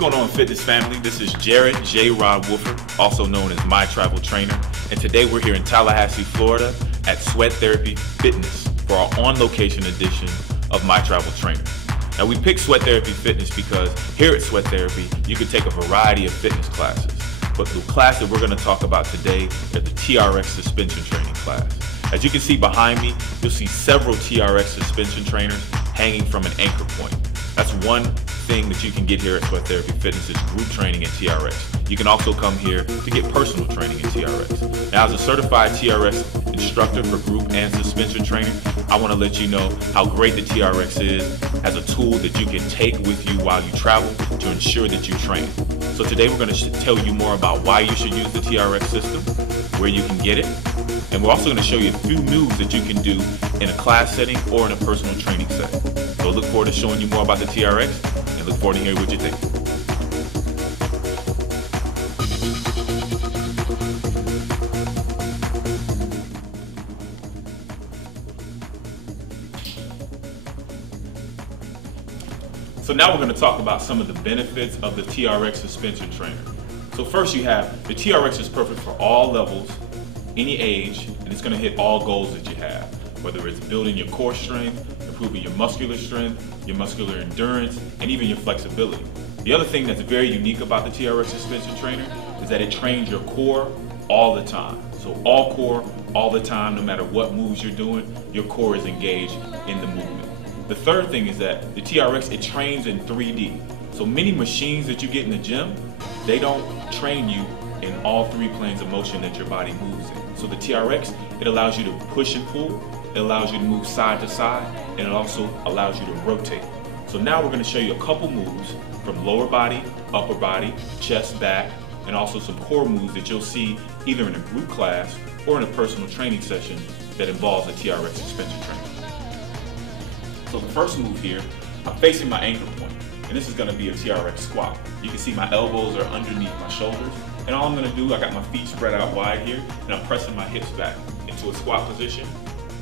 going on, fitness family? This is Jared J. Rod Wolford, also known as My Travel Trainer, and today we're here in Tallahassee, Florida at Sweat Therapy Fitness for our on-location edition of My Travel Trainer. Now we picked Sweat Therapy Fitness because here at Sweat Therapy you can take a variety of fitness classes, but the class that we're going to talk about today is the TRX suspension training class. As you can see behind me, you'll see several TRX suspension trainers hanging from an anchor point. That's one thing that you can get here at Sweat Therapy Fitness is group training in TRX. You can also come here to get personal training in TRX. Now, as a certified TRX instructor for group and suspension training, I want to let you know how great the TRX is as a tool that you can take with you while you travel to ensure that you train. So today we're going to tell you more about why you should use the TRX system, where you can get it, and we're also going to show you a few moves that you can do in a class setting or in a personal training setting. So look forward to showing you more about the TRX and look forward to hearing what you think. So now we're going to talk about some of the benefits of the TRX suspension trainer. So first you have, the TRX is perfect for all levels, any age, and it's going to hit all goals that you have, whether it's building your core strength, improving your muscular strength, your muscular endurance, and even your flexibility. The other thing that's very unique about the TRX suspension trainer is that it trains your core all the time. So all core, all the time, no matter what moves you're doing, your core is engaged in the movement. The third thing is that the TRX, it trains in 3D. So many machines that you get in the gym, they don't train you in all three planes of motion that your body moves in. So the TRX, it allows you to push and pull, it allows you to move side to side, and it also allows you to rotate. So now we're going to show you a couple moves from lower body, upper body, chest, back, and also some core moves that you'll see either in a group class or in a personal training session that involves a TRX suspension training. So the first move here, I'm facing my anchor point, and this is going to be a TRX squat. You can see my elbows are underneath my shoulders, and all I'm going to do, I got my feet spread out wide here, and I'm pressing my hips back into a squat position.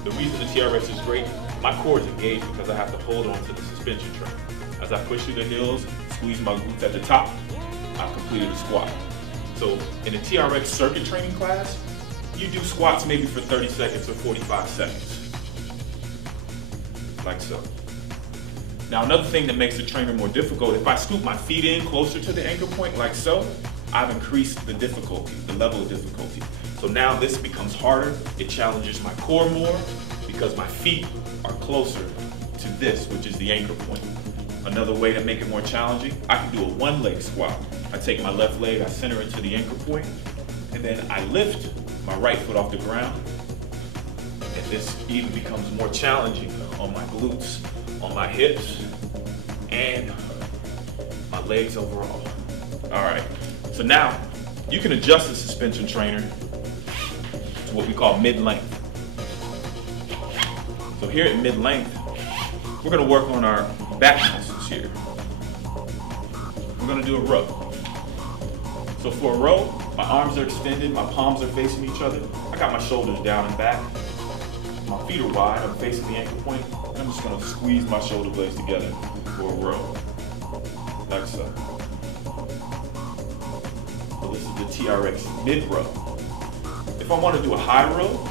The reason the TRX is great, my core is engaged because I have to hold on to the suspension trainer. As I push through the heels, squeeze my glutes at the top, I've completed a squat. So in a TRX circuit training class, you do squats maybe for 30 seconds or 45 seconds, like so. Now another thing that makes the trainer more difficult, if I scoop my feet in closer to the anchor point like so, I've increased the difficulty, the level of difficulty. So now this becomes harder, it challenges my core more because my feet are closer to this, which is the anchor point. Another way to make it more challenging, I can do a one-leg squat. I take my left leg, I center it to the anchor point, and then I lift my right foot off the ground. And this even becomes more challenging on my glutes, on my hips, and my legs overall. All right, so now you can adjust the suspension trainer to what we call mid-length. So here at mid-length, we're gonna work on our back muscles here. We're gonna do a row. So for a row, my arms are extended, my palms are facing each other. I got my shoulders down and back. My feet are wide, I'm facing the ankle point. And I'm just gonna squeeze my shoulder blades together for a row, like so. So this is the TRX mid-row. If I want to do a high row,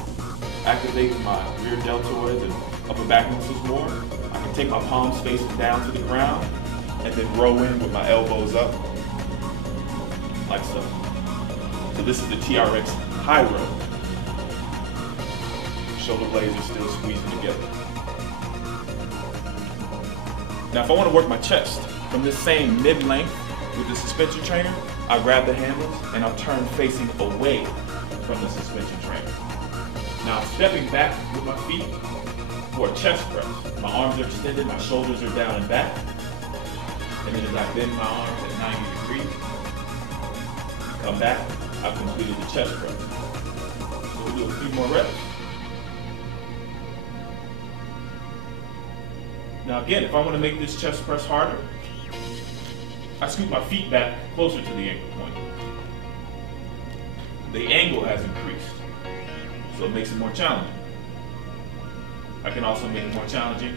activating my rear deltoids and upper back muscles more, I can take my palms facing down to the ground and then row in with my elbows up, like so. So this is the TRX high row. Shoulder blades are still squeezing together. Now if I want to work my chest from this same mid-length with the suspension trainer, I grab the handles and I'll turn facing away from the suspension trainer. Now I'm stepping back with my feet for a chest press. My arms are extended, my shoulders are down and back. And then as I bend my arms at 90 degrees, come back, I've completed the chest press. So we'll do a few more reps. Now again, if I want to make this chest press harder, I scoot my feet back closer to the ankle point. The angle has increased, so it makes it more challenging. I can also make it more challenging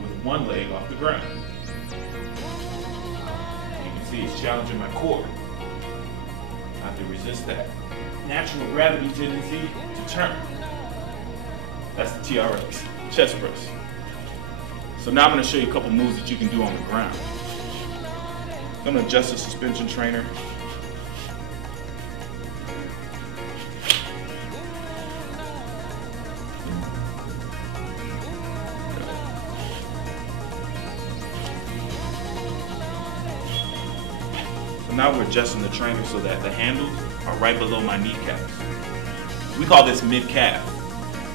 with one leg off the ground. You can see it's challenging my core. I have to resist that natural gravity tendency to turn. That's the TRX, chest press. So now I'm going to show you a couple moves that you can do on the ground. I'm going to adjust the suspension trainer. So now we're adjusting the trainer so that the handles are right below my kneecaps. We call this mid-calf.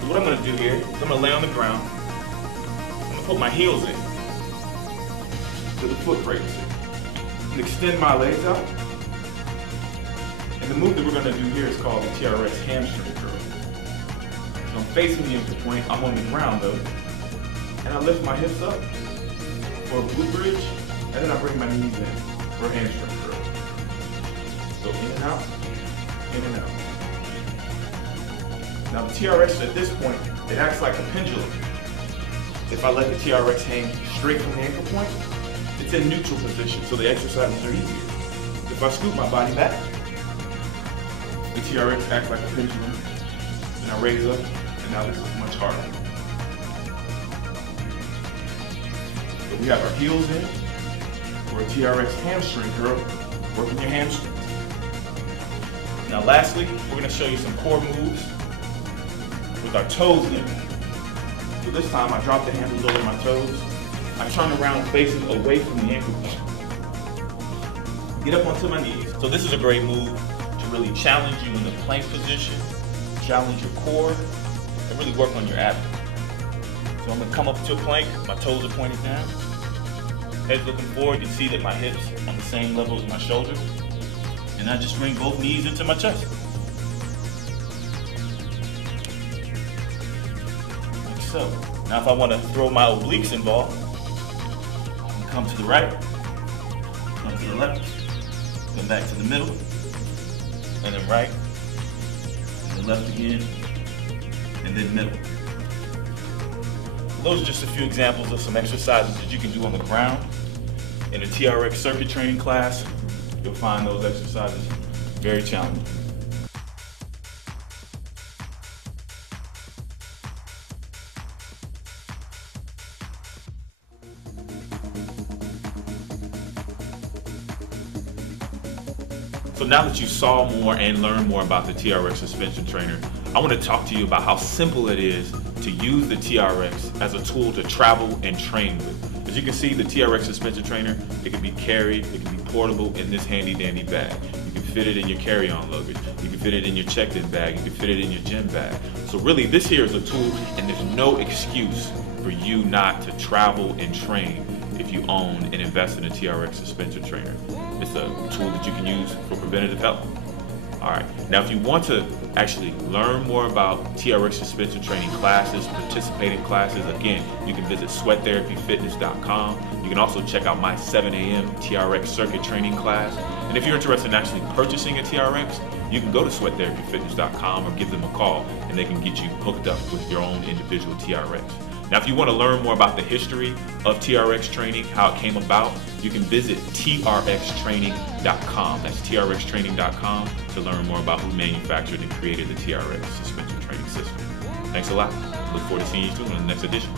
So what I'm going to do here is I'm going to lay on the ground. I'm going to put my heels in to the foot brace and extend my legs out. And the move that we're going to do here is called the TRX hamstring curl. So I'm facing the ankle point. I'm on the ground though. And I lift my hips up for a glute bridge. And then I bring my knees in for a hamstring curl. So in and out, in and out. Now the TRX at this point, it acts like a pendulum. If I let the TRX hang straight from the ankle point, it's in neutral position, so the exercises are easier. If I scoop my body back, the TRX acts like a pendulum, and I raise up, and now this is much harder. So we have our heels in for a TRX hamstring curl, working your hamstrings. Now lastly, we're going to show you some core moves with our toes in. So this time I drop the handles over my toes. I turn around facing away from the ankle point. Get up onto my knees. So this is a great move to really challenge you in the plank position, challenge your core, and really work on your abdomen. So I'm going to come up to a plank, my toes are pointed down, head's looking forward. You see that my hips on the same level as my shoulders. And I just bring both knees into my chest. Like so. Now if I want to throw my obliques involved, come to the right, come to the left, come back to the middle, and then right, and then left again, and then middle. So those are just a few examples of some exercises that you can do on the ground. In a TRX circuit training class, you'll find those exercises very challenging. So now that you saw more and learned more about the TRX suspension trainer, I want to talk to you about how simple it is to use the TRX as a tool to travel and train with. As you can see, the TRX suspension trainer, it can be carried, it can be portable in this handy dandy bag. You can fit it in your carry-on luggage, you can fit it in your checked-in bag, you can fit it in your gym bag. So really, this here is a tool, and there's no excuse for you not to travel and train if you own and invest in a TRX suspension trainer. It's a tool that you can use for preventative health. All right, now if you want to actually learn more about TRX suspension training classes, participate in classes, again, you can visit sweattherapyfitness.com. You can also check out my 7 a.m. TRX circuit training class. And if you're interested in actually purchasing a TRX, you can go to sweattherapyfitness.com or give them a call and they can get you hooked up with your own individual TRX. Now, if you want to learn more about the history of TRX training, how it came about, you can visit trxtraining.com. That's trxtraining.com to learn more about who manufactured and created the TRX suspension training system. Thanks a lot. Look forward to seeing you soon in the next edition.